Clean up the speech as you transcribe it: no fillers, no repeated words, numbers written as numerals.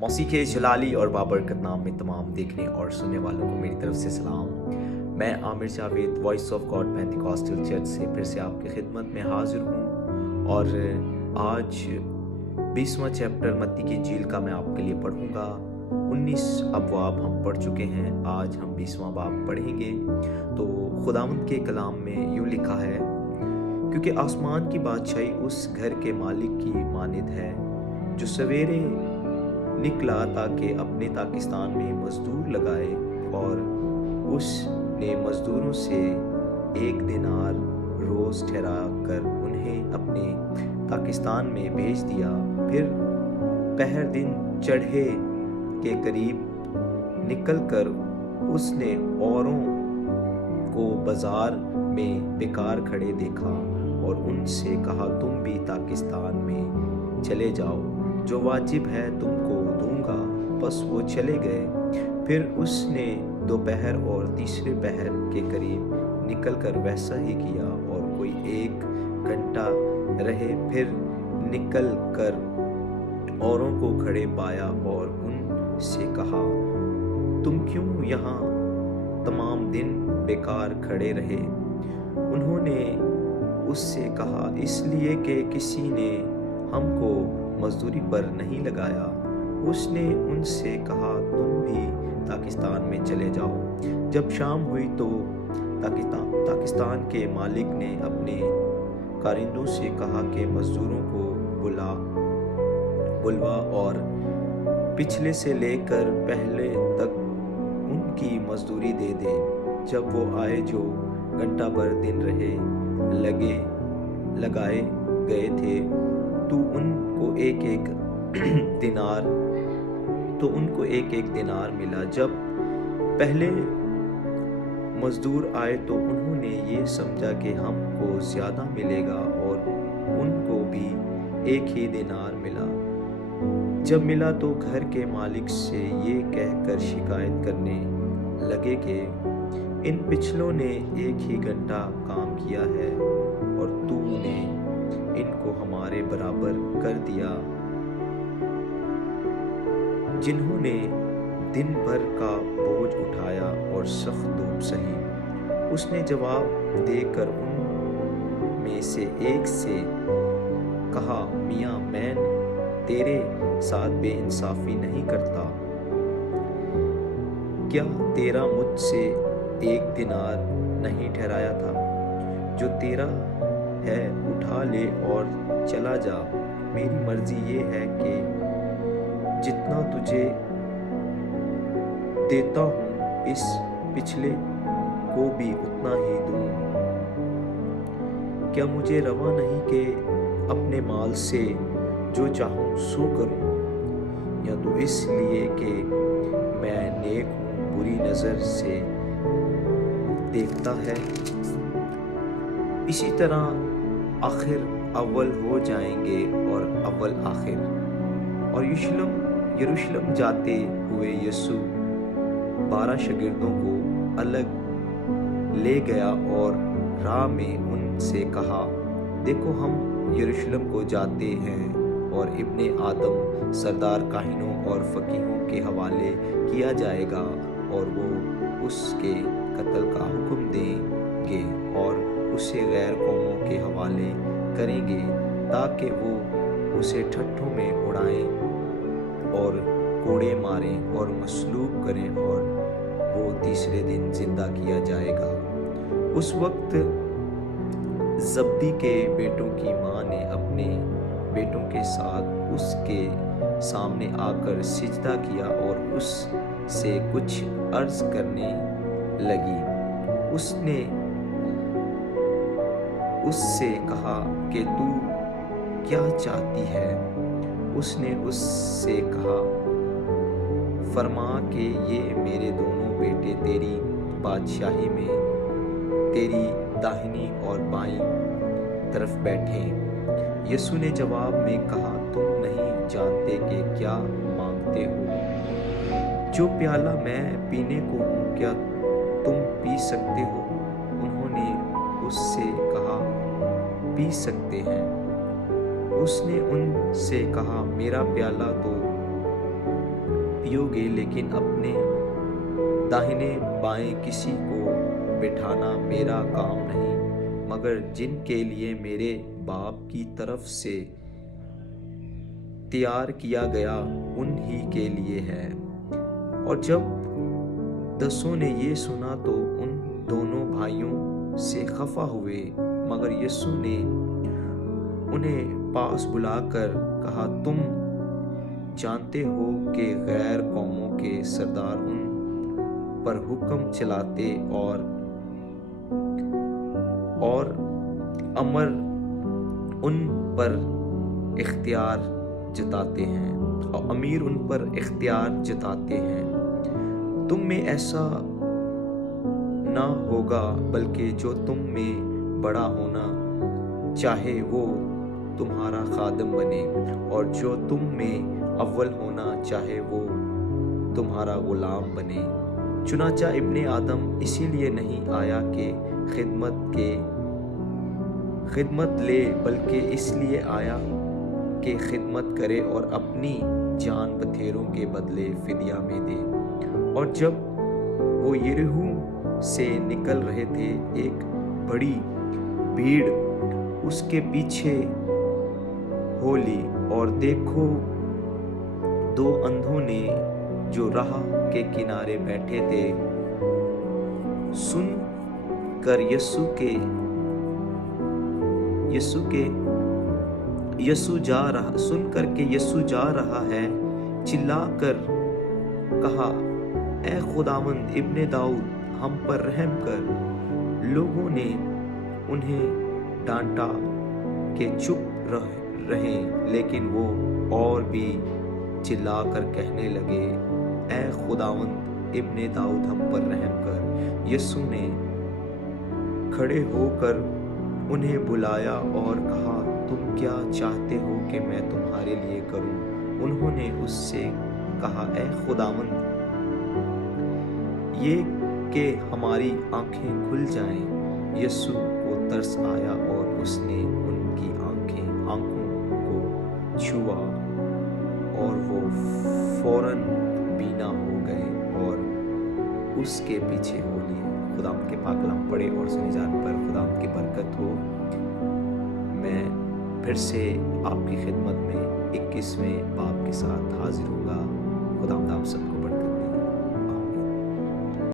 मौसीक़ जलाली और बाबरकत नाम में तमाम देखने और सुनने वालों को मेरी तरफ से सलाम। मैं Aamir Javed voice of God Pentecostal church से फिर से आपकी खिदमत में हाजिर हूँ और आज 20वां चैप्टर मत्ती की इंजील का मैं आपके लिए पढ़ूँगा। 19 अबवाब हम पढ़ चुके हैं, आज हम 20वां बाब पढ़ेंगे। तो खुदावंद के कलाम में यूँ लिखा है, क्योंकि आसमान की बादशाही उस घर के मालिक की मानिद है जो सवेरे निकला ताकि अपने ताकिस्तान में मजदूर लगाए, और उसने मजदूरों से 1 दिनार रोज़ ठहरा कर उन्हें अपने ताकिस्तान में भेज दिया। फिर पहर दिन चढ़े के करीब निकलकर उसने औरों को बाजार में बेकार खड़े देखा और उनसे कहा, तुम भी ताकिस्तान में चले जाओ, जो वाजिब है तुमको दूंगा। बस वो चले गए। फिर उसने दोपहर और तीसरे पहर के करीब निकलकर वैसा ही किया, और कोई 1 घंटा रहे फिर निकल कर औरों को खड़े पाया और उनसे कहा, तुम क्यों यहाँ तमाम दिन बेकार खड़े रहे? उन्होंने उससे कहा, इसलिए कि किसी ने हमको मजदूरी पर नहीं लगाया। उसने उनसे कहा, तुम भी ताकिस्तान में चले जाओ। जब शाम हुई तो ताकिस्तान के मालिक ने अपने कारिंदों से कहा कि मजदूरों को बुलवा और पिछले से लेकर पहले तक उनकी मजदूरी दे दे। जब वो आए जो घंटा भर दिन रहे लगाए गए थे, तो उनको एक एक दिनार मिला। जब पहले मजदूर आए तो उन्होंने ये समझा कि हमको ज़्यादा मिलेगा, और उनको भी 1 ही दिनार मिला। जब मिला तो घर के मालिक से ये कहकर शिकायत करने लगे कि इन पिछलों ने 1 ही घंटा काम किया है और तूने इनको हमारे बराबर कर दिया, जिन्होंने दिन भर का बोझ उठाया और सख्त धूप सही। उसने जवाब देकर उन में से एक से कहा, मियाँ, मैं तेरे साथ बेइंसाफी नहीं करता। क्या तेरा मुझसे 1 दिनार नहीं ठहराया था? जो तेरा है उठा ले और चला जा। मेरी मर्जी ये है कि जितना तुझे देता हूँ इस पिछले को भी उतना ही दूँ। क्या मुझे रवा नहीं कि अपने माल से जो चाहूँ सो करूँ? या तो इसलिए कि मैं नेक हूँ बुरी नज़र से देखता है? इसी तरह आखिर अव्वल हो जाएंगे और अव्वल आखिर। और यरूशलेम जाते हुए यीशु 12 शागिर्दों को अलग ले गया और राह में उनसे कहा, देखो, हम यरूशलेम को जाते हैं, और इब्ने आदम सरदार काहिनों और फकीहों के हवाले किया जाएगा, और वो उसके कत्ल का हुक्म देंगे और उसे गैर कौमों के हवाले करेंगे, ताकि वो उसे ठट्ठों में उड़ाएं और कोड़े मारें और मसलूब करें, और वो तीसरे दिन जिंदा किया जाएगा। उस वक्त जब्दी के बेटों की माँ ने अपने बेटों के साथ उसके सामने आकर सिजदा किया और उससे कुछ अर्ज करने लगी। उसने उससे कहा कि तू क्या चाहती है? उसने उससे कहा, फरमा कि ये मेरे दोनों बेटे तेरी बादशाही में तेरी दाहिनी और बाईं तरफ बैठे। यीशु ने जवाब में कहा, तुम नहीं जानते कि क्या मांगते हो। जो प्याला मैं पीने को हूँ, क्या तुम पी सकते हो? उन्होंने उससे कहा, पी सकते हैं। उसने उनसे कहा, मेरा प्याला तो पियोगे, लेकिन अपने दाहिने बाएं किसी को बिठाना मेरा काम नहीं, मगर जिनके लिए मेरे बाप की तरफ से तैयार किया गया उन्हीं के लिए है। और जब 10 ने ये सुना तो उन दोनों भाइयों से खफा हुए, मगर यीशु ने उन्हें पास बुलाकर कहा, तुम जानते हो कि गैर कौमों के सरदार उन पर हुक्म चलाते और अमर उन पर इख्तियार जताते हैं और अमीर उन पर इख्तियार जताते हैं। तुम में ऐसा ना होगा, बल्कि जो तुम में बड़ा होना चाहे वो तुम्हारा खादम बने, और जो तुम में अव्वल होना चाहे वो तुम्हारा गुलाम बने। चुनाचा इब्ने आदम इसीलिए नहीं आया कि खिदमत ले, बल्कि इसलिए आया कि खिदमत करे और अपनी जान बथेरों के बदले फिदिया में दे। और जब वो यरीहो से निकल रहे थे, एक बड़ी भीड़ उसके पीछे हो ली, और देखो 2 अंधों ने जो राह के किनारे बैठे थे, सुनकर यीशु जा रहा है, चिल्लाकर कहा, ए खुदावंद इब्ने दाऊद, हम पर रहम कर। लोगों ने उन्हें डांटा कि चुप रहे, लेकिन वो और भी चिल्लाकर कहने लगे, ए खुदावंद इब्ने दाऊद, हम पर रहम कर। यीशु ने खड़े होकर उन्हें बुलाया और कहा, तुम क्या चाहते हो कि मैं तुम्हारे लिए करूं? उन्होंने उससे कहा, ए खुदावंद, ये कि हमारी आंखें खुल जाएं। यीशु को तरस आया और उसने उनकी आंखों को छुआ, और वो फौरन बीना हो गए और उसके पीछे हो लिए। खुदाम के पाक कलाम पढ़े और सुनी जान पर खुदाम की बरकत हो। मैं फिर से आपकी खिदमत में 21वें बाब के साथ हाजिर होगा। खुदाम सबको